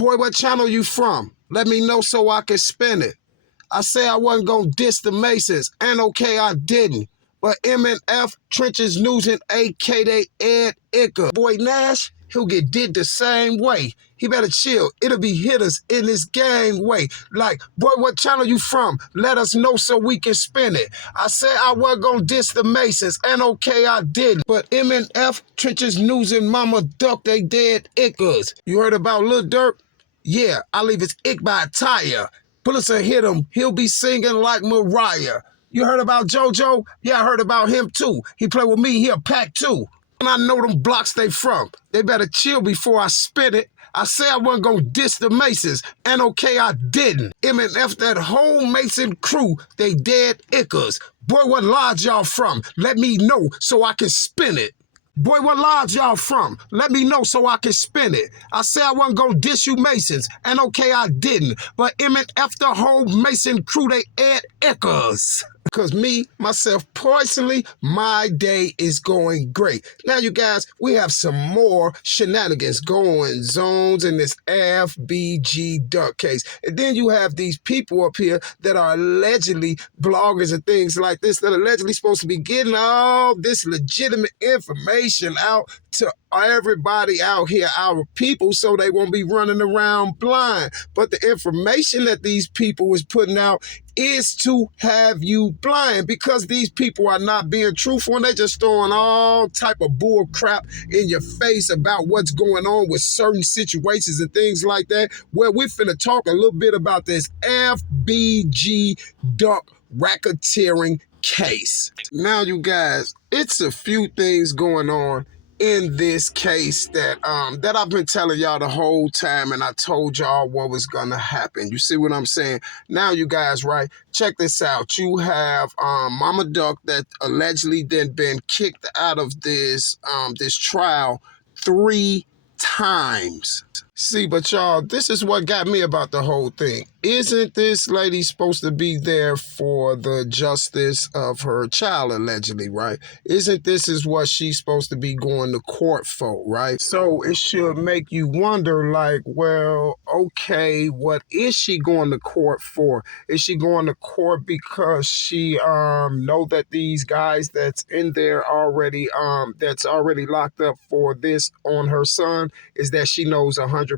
Boy, what channel you from? Let me know so I can spin it. I say I wasn't gonna diss the Masons, and okay, I didn't. But M&F, Trenches News, and AK, they Ed Icker. Boy Nash, he'll get did the same way. He better chill. It'll be hitters in this gang way. Like, boy, what channel you from? Let us know so we can spin it. I said I wasn't gonna diss the Masons, and okay, I didn't. But M&F, Trenches News, and Mama Duck, they dead Ickers. You heard about Lil Durk? Yeah, I leave his ick by a tire. Bullets will hit him, he'll be singing like Mariah. You heard about JoJo? Yeah, I heard about him too. He play with me, he a pack too. And I know them blocks they from. They better chill before I spit it. I say I wasn't gonna diss the Masons, and okay, I didn't. M&F, that whole Mason crew, they dead Ickers. Boy, what lodge y'all from? Let me know so I can spin it. Boy, what lodge y'all from? Let me know so I can spin it. I say I wasn't gonna diss you Masons, and okay, I didn't. But M&F, the whole Mason crew, they Ed Ickers. Because me, myself, personally, my day is going great. Now, you guys, we have some more shenanigans going zones in this FBG Duck case. And then you have these people up here that are allegedly bloggers and things like this that are allegedly supposed to be getting all this legitimate information out to everybody out here, our people, so they won't be running around blind. But the information that these people was putting out is to have you blind, because these people are not being truthful and they just throwing all type of bull crap in your face about what's going on with certain situations and things like that. Well, we're finna talk a little bit about this FBG Duck racketeering case. Now, you guys, it's a few things going on in this case that I've been telling y'all the whole time, and I told y'all what was gonna happen. You see what I'm saying? Now, you guys, right? Check this out. You have Mama Duck that allegedly then been kicked out of this trial 3 times. See, but y'all, this is what got me about the whole thing. Isn't this lady supposed to be there for the justice of her child, allegedly, right? Isn't this is what she's supposed to be going to court for, right? So it should make you wonder, like, well, okay, what is she going to court for? Is she going to court because she know that these guys that's in there already, that's already locked up for this on her son, is that she knows 100%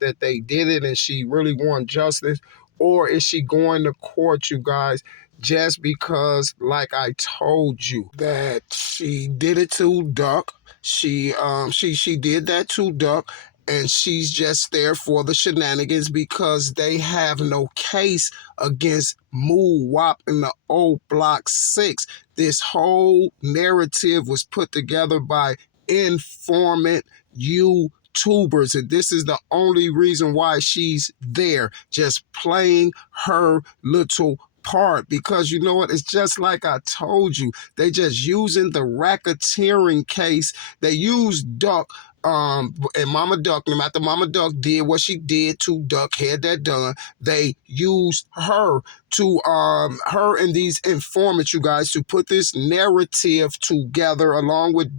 that they did it and she really wants justice? Or is she going to court, you guys, just because, like I told you, that she did it to Duck? She did that to Duck, and she's just there for the shenanigans because they have no case against Moo Wop in the old Block 6. This whole narrative was put together by informant YouTubers, and this is the only reason why she's there, just playing her little part. Because you know what, it's just like I told you, they just using the racketeering case. They used Duck and Mama Duck. No matter Mama Duck did what she did to Duck, had that done, they used her to her and these informants, you guys, to put this narrative together along with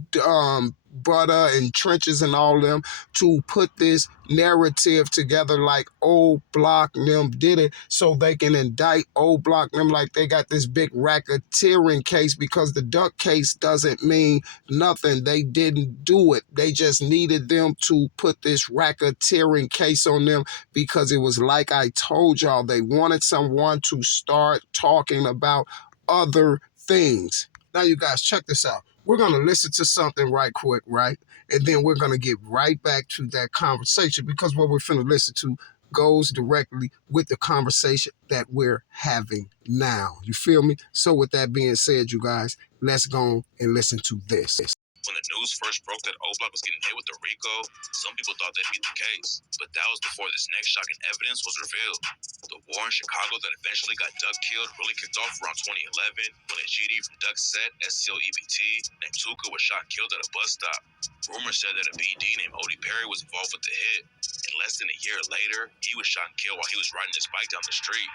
Butta and Trenches and all of them, to put this narrative together like Old Block and them did it, so they can indict Old Block and them like they got this big racketeering case. Because the Duck case doesn't mean nothing. They didn't do it. They just needed them to put this racketeering case on them because it was like I told y'all, they wanted someone to start talking about other things. Now, you guys, check this out. We're going to listen to something right quick, right? And then we're going to get right back to that conversation, because what we're finna listen to goes directly with the conversation that we're having now. You feel me? So with that being said, you guys, let's go and listen to this. When the news first broke that O-Block was getting hit with the RICO, some people thought that'd be the case. But that was before this next shocking evidence was revealed. The war in Chicago that eventually got Duck killed really kicked off around 2011 when a GD from Duck's set, SCO EBT, named Tuka was shot and killed at a bus stop. Rumors said that a BD named Odie Perry was involved with the hit. And less than a year later, he was shot and killed while he was riding his bike down the street.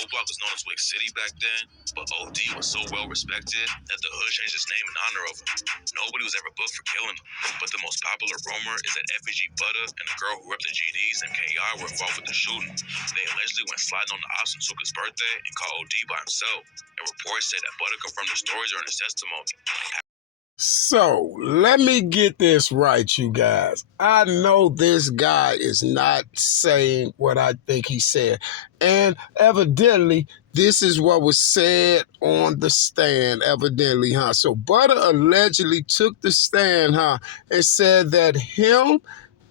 O Block was known as Wick City back then, but OD was so well respected that the hood changed its name in honor of him. Nobody was ever booked for killing him, but the most popular rumor is that FBG Butta and the girl who ripped the GDs and KI were involved with the shooting. They allegedly went sliding on the ops on Tuka's birthday and caught OD by himself. And reports say that Butta confirmed the stories during his testimony. So let me get this right, you guys. I know this guy is not saying what I think he said. And evidently, this is what was said on the stand, evidently, huh? So Butter allegedly took the stand, huh, and said that him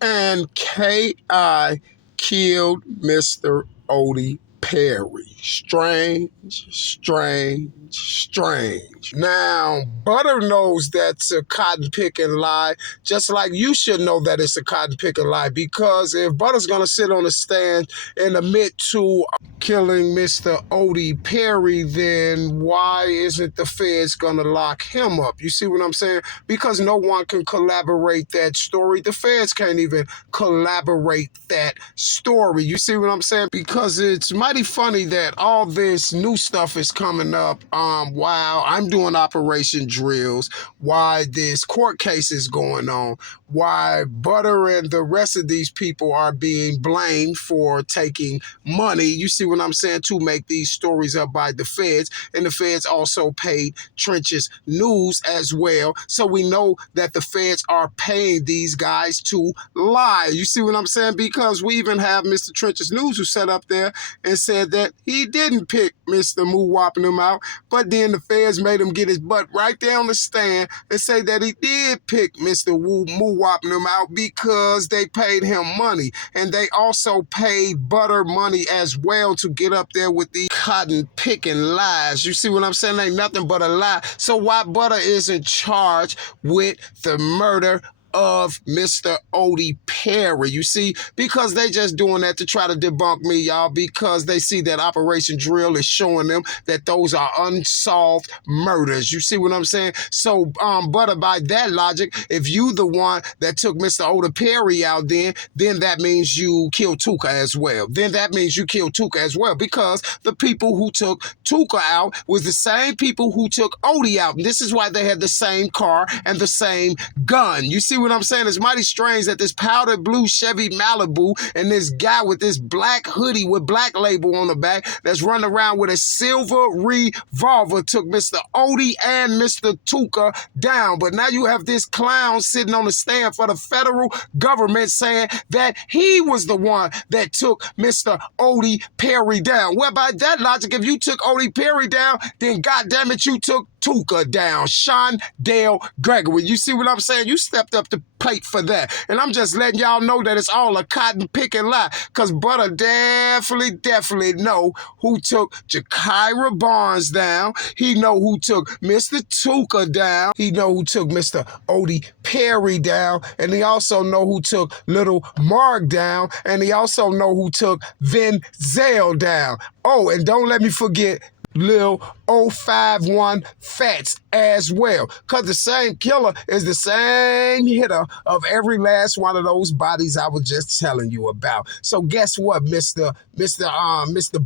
and K.I. killed Mr. Odie Perry. Strange, strange, strange. Now, Butter knows that's a cotton picking lie, just like you should know that it's a cotton picking lie, because if Butter's going to sit on the stand and admit to killing Mr. Odie Perry, then why isn't the feds going to lock him up? You see what I'm saying? Because no one can collaborate that story. The feds can't even collaborate that story. You see what I'm saying? Because it's mighty funny that all this new stuff is coming up while I'm doing operation drills, why this court case is going on, why Butter and the rest of these people are being blamed for taking money, you see what I'm saying, to make these stories up by the feds. And the feds also paid Trenches News as well. So we know that the feds are paying these guys to lie. You see what I'm saying? Because we even have Mr. Trenches News who sat up there and said that he didn't pick Mr. Moo whopping him out, but then the feds made him get his butt right there on the stand and say that he did pick Mr. Moo whopping him out because they paid him money. And they also paid Butter money as well to get up there with these cotton picking lies. You see what I'm saying? Ain't nothing but a lie. So why Butter isn't charged with the murder of Mr. Odie Perry? You see, because they just doing that to try to debunk me, y'all, because they see that Operation Drill is showing them that those are unsolved murders. You see what I'm saying? So, Butter, by that logic, if you the one that took Mr. Odie Perry out, then that means you killed Tuka as well. Then that means you killed Tuka as well, because the people who took Tuka out was the same people who took Odie out. And this is why they had the same car and the same gun. You see what I'm saying? It's mighty strange that this powder blue Chevy Malibu and this guy with this black hoodie with black label on the back that's running around with a silver revolver took Mr. Odie and Mr. Tuka down. But now you have this clown sitting on the stand for the federal government saying that he was the one that took Mr. Odie Perry down. Well, by that logic, if you took Odie Perry down, then goddammit, you took Tuka down. Sean Dale Gregory. You see what I'm saying? You stepped up the plate for that. And I'm just letting y'all know that it's all a cotton picking lie, because Butter definitely know who took Jakira Barnes down. He know who took Mr. Tuka down. He know who took Mr. Odie Perry down. And he also know who took Little Mark down. And he also know who took Vin Zell down. Oh, and don't let me forget Lil 051 Fats as well, because the same killer is the same hitter of every last one of those bodies I was just telling you about. So guess what, Mr.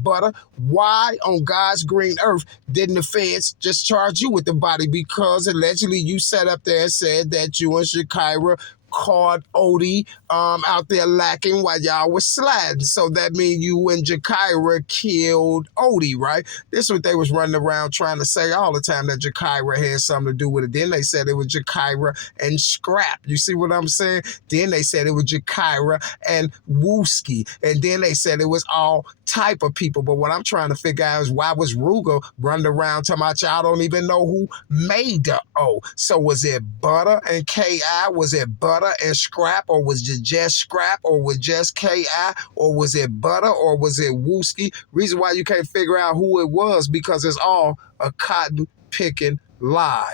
Butter? Why on God's green earth didn't the feds just charge you with the body? Because allegedly you sat up there and said that you and Shakira caught Odie out there lacking while y'all was sliding. So that means you and Jakira killed Odie, right? This is what they was running around trying to say all the time, that Jakira had something to do with it. Then they said it was Jakira and Scrap. You see what I'm saying? Then they said it was Jakira and Wooski. And then they said it was all type of people. But what I'm trying to figure out is why was Ruger running around talking about y'all don't even know who made the O. So was it Butter and K.I.? Was it Butter and Scrap? Or was it just Scrap? Or was it just K.I.? Or was it Butter? Or was it Wooski? Reason why you can't figure out who it was, because it's all a cotton picking lie.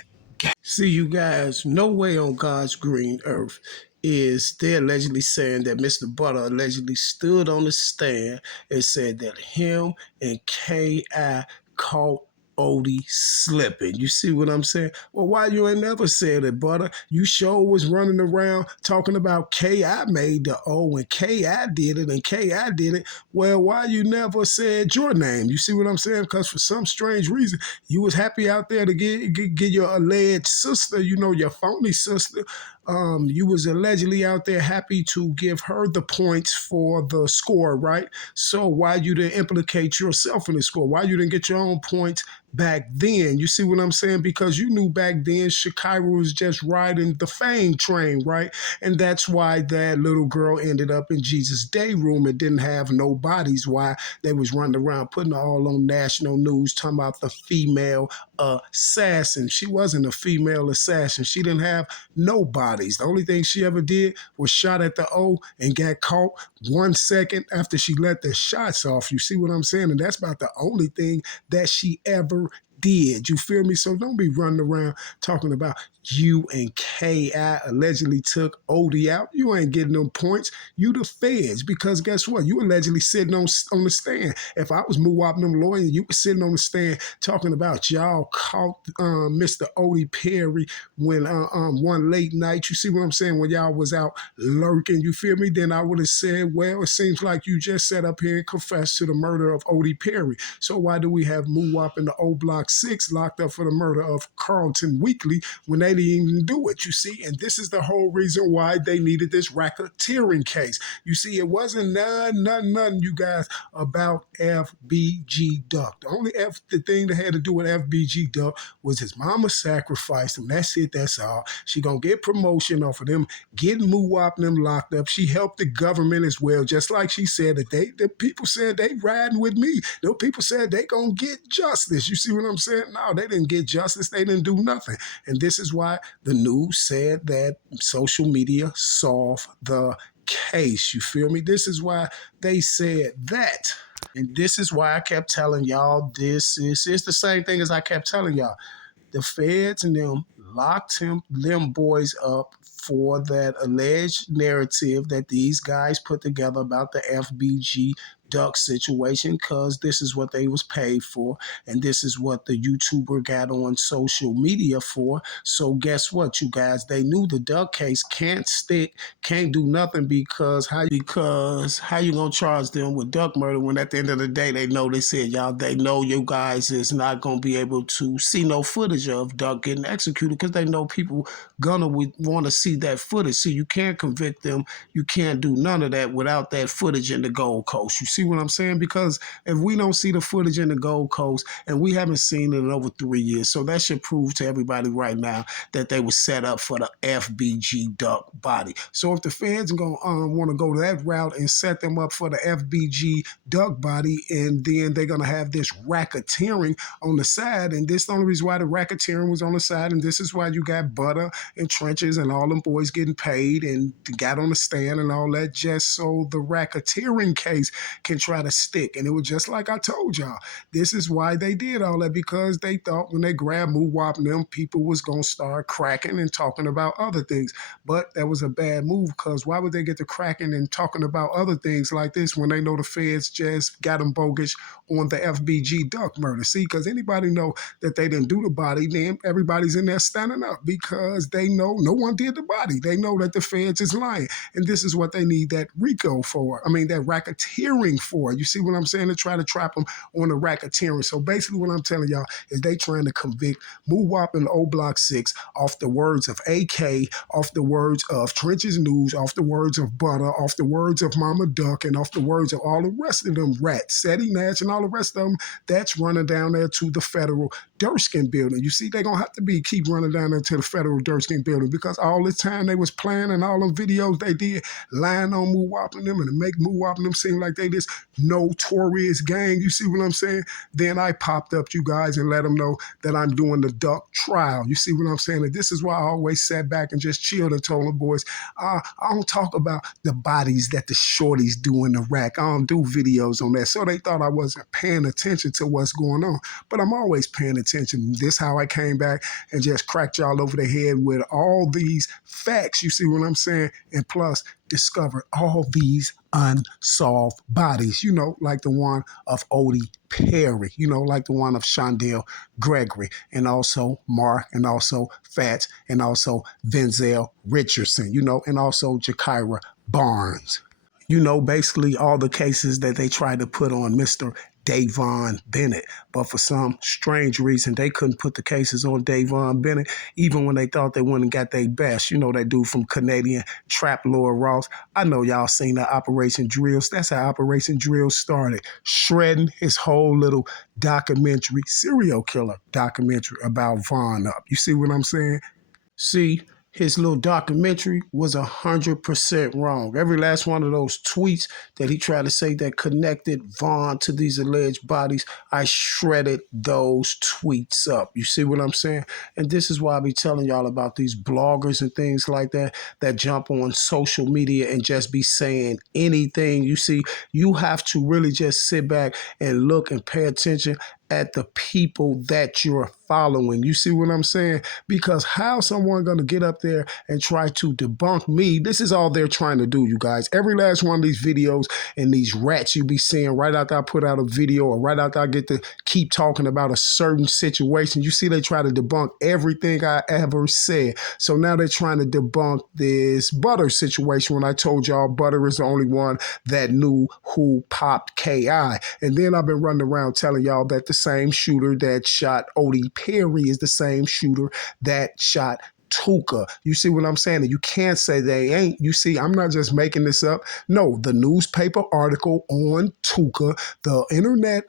See, you guys, no way on God's green earth is they allegedly saying that Mr. Butter allegedly stood on the stand and said that him and K.I. caught Odie slipping. You see what I'm saying? Well, why you ain't never said it, Butta? You sure was running around talking about K.I. made the O and K.I. did it and K.I. did it. Well, why you never said your name? You see what I'm saying? Because for some strange reason, you was happy out there to get your alleged sister, your phony sister. You was allegedly out there happy to give her the points for the score, right? So why you didn't implicate yourself in the score? Why you didn't get your own points back then? You see what I'm saying? Because you knew back then Shakira was just riding the fame train, right? And that's why that little girl ended up in Jesus' day room and didn't have no bodies. Why they was running around putting it all on national news, talking about the female assassin. She wasn't a female assassin. She didn't have no bodies. The only thing she ever did was shot at the O and got caught 1 second after she let the shots off. You see what I'm saying? And that's about the only thing that she ever did. You feel me? So don't be running around talking about you and K.I. allegedly took Odie out. You ain't getting them points. You the feds, because guess what? You allegedly sitting on the stand. If I was Muwap them lawyer, you were sitting on the stand talking about y'all caught Mr. Odie Perry when one late night. You see what I'm saying? When y'all was out lurking, you feel me? Then I would have said, well, it seems like you just sat up here and confessed to the murder of Odie Perry. So why do we have Muwap in the O Block 6 locked up for the murder of Carlton Weekly when they didn't even do it, you see? And this is the whole reason why they needed this racketeering case. You see, it wasn't none, you guys, about FBG Duck. The only the thing that had to do with FBG Duck was his mama sacrificed him. That's it, that's all. She gonna get promotion off of them, getting Muwap them locked up. She helped the government as well, just like she said that the people said they riding with me. Those people said they gonna get justice. You see what I'm saying? No, they didn't get justice. They didn't do nothing. And this is why the news said that social media solved the case. You feel me? This is why they said that. And this is why I kept telling y'all this is the same thing as I kept telling y'all. The feds and them locked them boys up for that alleged narrative that these guys put together about the FBG Duck situation, because this is what they was paid for and this is what the YouTuber got on social media for. So guess what, you guys? They knew the Duck case can't stick, can't do nothing, because how you gonna charge them with Duck murder when at the end of the day they know, they said, y'all, they know you guys is not gonna be able to see no footage of Duck getting executed, because they know people gonna want to see that footage. So you can't convict them, you can't do none of that without that footage in the Gold Coast. You see what I'm saying? Because if we don't see the footage in the Gold Coast, and we haven't seen it in over 3 years, so that should prove to everybody right now that they were set up for the FBG Duck body. So if the feds are gonna want to go that route and set them up for the FBG Duck body, and then they're gonna have this racketeering on the side, and this is the only reason why the racketeering was on the side, and this is why you got Butta and Trenches and all them boys getting paid and got on the stand and all that, just so the racketeering case can try to stick. And it was just like I told y'all, this is why they did all that, because they thought when they grabbed Muwap and them, people was gonna start cracking and talking about other things. But that was a bad move, because why would they get to cracking and talking about other things like this when they know the feds just got them bogus on the FBG Duck murder? See, because anybody know that they didn't do the body, then everybody's in there standing up, because they know no one did the body. They know that the feds is lying. And this is what they need that RICO for. I mean, that racketeering for. You see what I'm saying? To try to trap them on the racketeering. So basically what I'm telling y'all is they trying to convict Muwap and O Block 6 off the words of AK, off the words of Trenches News, off the words of Butta, off the words of Mama Duck, and off the words of all the rest of them rats, Seti Natch and all the rest of them that's running down there to the federal Durskin building. You see, they're going to have to keep running down there to the federal Durskin building, because all the time they was playing and all them videos they did lying on Muwap and them and to make Muwap and them seem like they this notorious gang. You see what I'm saying? Then I popped up, you guys, and let them know that I'm doing the Duck trial. You see what I'm saying? And this is why I always sat back and just chilled and told them boys, I don't talk about the bodies that the shorties do in the rack. I don't do videos on that. So they thought I wasn't paying attention to what's going on. But I'm always paying attention attention. This how I came back and just cracked y'all over the head with all these facts. You see what I'm saying? And plus, discovered all these unsolved bodies, like the one of Odie Perry, like the one of Shondell Gregory, and also Mark, and also Fats, and also Denzel Richardson, and also Jakira Barnes. Basically all the cases that they tried to put on Mr. Davon Bennett. But for some strange reason, they couldn't put the cases on Davon Bennett, even when they thought they wouldn't got their best. That dude from Canadian Trap Lord Ross. I know y'all seen the Operation Drills. That's how Operation Drills started. Shredding his whole little documentary, serial killer documentary about Vaughn up. You see what I'm saying? See, his little documentary was 100% wrong. Every last one of those tweets that he tried to say that connected Vaughn to these alleged bodies, I shredded those tweets up. You see what I'm saying? And this is why I be telling y'all about these bloggers and things like that jump on social media and just be saying anything. You see, you have to really just sit back and look and pay attention at the people that you're following. You see what I'm saying? Because how someone going to get up there and try to debunk me? This is all they're trying to do, you guys. Every last one of these videos and these rats you be seeing right after I put out a video or right after I get to keep talking about a certain situation, you see they try to debunk everything I ever said. So now they're trying to debunk this Butter situation when I told y'all Butter is the only one that knew who popped KI. And then I've been running around telling y'all that the same shooter that shot Odie Perry is the same shooter that shot Tuka. You see what I'm saying? And you can't say they ain't. You see, I'm not just making this up. No, the newspaper article on Tuka, the internet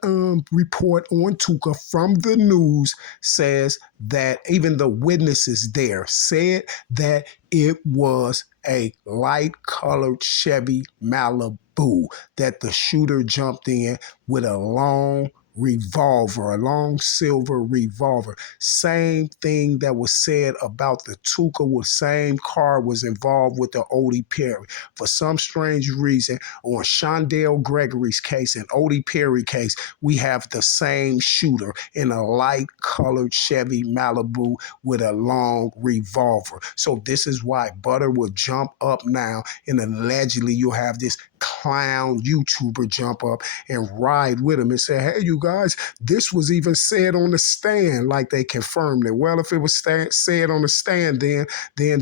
report on Tuka from the news says that even the witnesses there said that it was a light-colored Chevy Malibu that the shooter jumped in with a long revolver, a long silver revolver. Same thing that was said about the Tuka, with same car was involved with the Odie Perry. For some strange reason, on Shondell Gregory's case and Odie Perry case, we have the same shooter in a light-colored Chevy Malibu with a long revolver. So this is why Butter will jump up now, and allegedly you'll have this clown YouTuber jump up and ride with him and say, hey, you guys, this was even said on the stand, like they confirmed it. Well, if it was said on the stand, then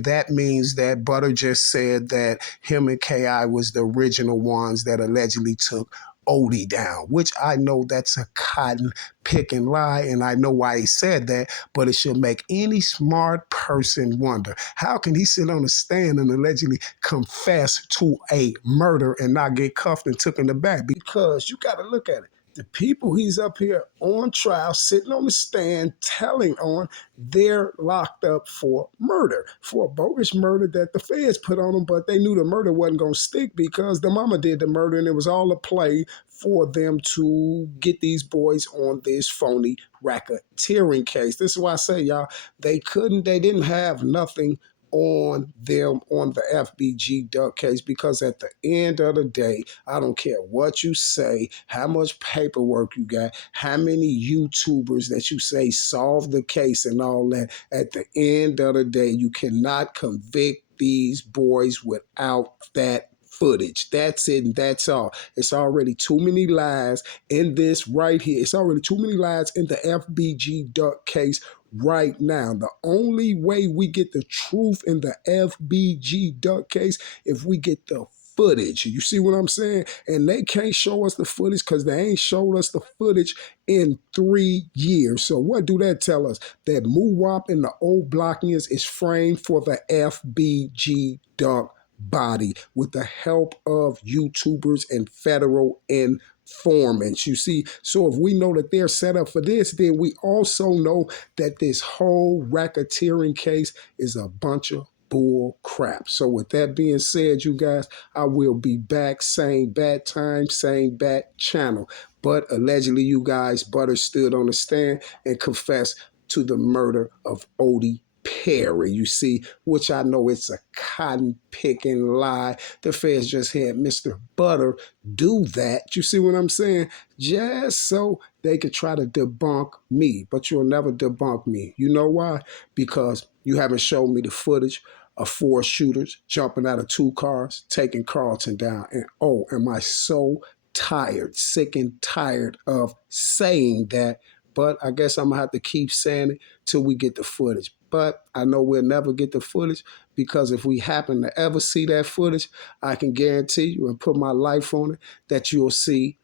that means that Butter just said that him and KI was the original ones that allegedly took Odie down, which I know that's a cotton picking lie, and I know why he said that, but it should make any smart person wonder, how can he sit on the stand and allegedly confess to a murder and not get cuffed and taken to back? Because you got to look at it. The people he's up here on trial, sitting on the stand, telling on, they're locked up for murder, for a bogus murder that the feds put on them, but they knew the murder wasn't going to stick because the mama did the murder, and it was all a play for them to get these boys on this phony racketeering case. This is why I say, y'all, they didn't have nothing on them on the FBG Duck case, because at the end of the day, I don't care what you say, how much paperwork you got, how many YouTubers that you say solved the case and all that, at the end of the day, you cannot convict these boys without that footage. That's it, and that's all. It's already too many lies in this right here. It's already too many lies in the FBG Duck case right now. The only way we get the truth in the FBG Duck case, if we get the footage. You see what I'm saying? And they can't show us the footage because they ain't showed us the footage in 3 years. So what do that tell us? That Muwap and the old Blockians is framed for the FBG Duck body with the help of YouTubers and federal informants. You see, so if we know that they're set up for this, then we also know that this whole racketeering case is a bunch of bull crap. So with that being said, you guys, I will be back, same bat time, same bat channel. But allegedly, you guys, Butter stood on the stand and confessed to the murder of Odie Perry, you see, which I know it's a cotton picking lie. The feds just had Mr. Butta do that. You see what I'm saying? Just so they could try to debunk me, but you'll never debunk me. You know why? Because you haven't shown me the footage of 4 shooters jumping out of 2 cars, taking Carlton down. And oh, am I so tired, sick and tired of saying that. But I guess I'm gonna have to keep saying it till we get the footage. But I know we'll never get the footage, because if we happen to ever see that footage, I can guarantee you and put my life on it that you'll see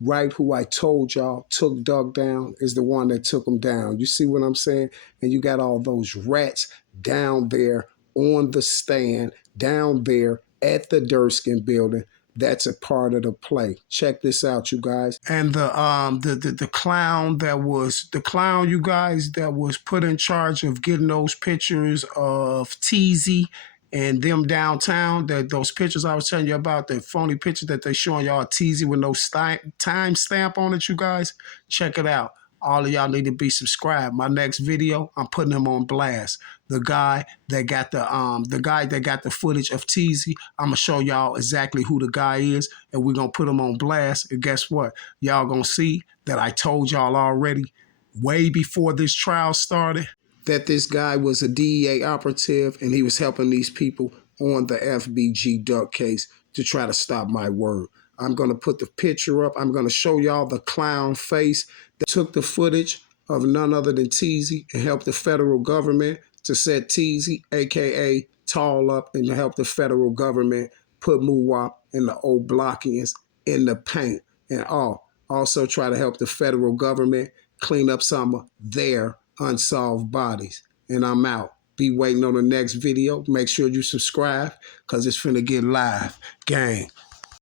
right who I told y'all took Doug down is the one that took him down. You see what I'm saying? And you got all those rats down there on the stand, down there at the Durskin building. That's a part of the play. Check this out, you guys. And the clown that was you guys, that was put in charge of getting those pictures of Teasy and them downtown, that those pictures I was telling you about, the phony picture that they showing y'all Teasy with no time stamp on it, you guys, check it out. All of y'all need to be subscribed. My next video, I'm putting him on blast. The guy that got the footage of Teasy, I'm gonna show y'all exactly who the guy is, and we're gonna put him on blast. And guess what? Y'all gonna see that I told y'all already, way before this trial started, that this guy was a DEA operative and he was helping these people on the FBG Duck case to try to stop my word. I'm going to put the picture up. I'm going to show y'all the clown face that took the footage of none other than Teasy and helped the federal government to set Teasy, a.k.a. Tall, up, and to help the federal government put Muwap and the old Blockians in the paint. And also try to help the federal government clean up some of their unsolved bodies. And I'm out. Be waiting on the next video. Make sure you subscribe, because it's finna get live. Gang.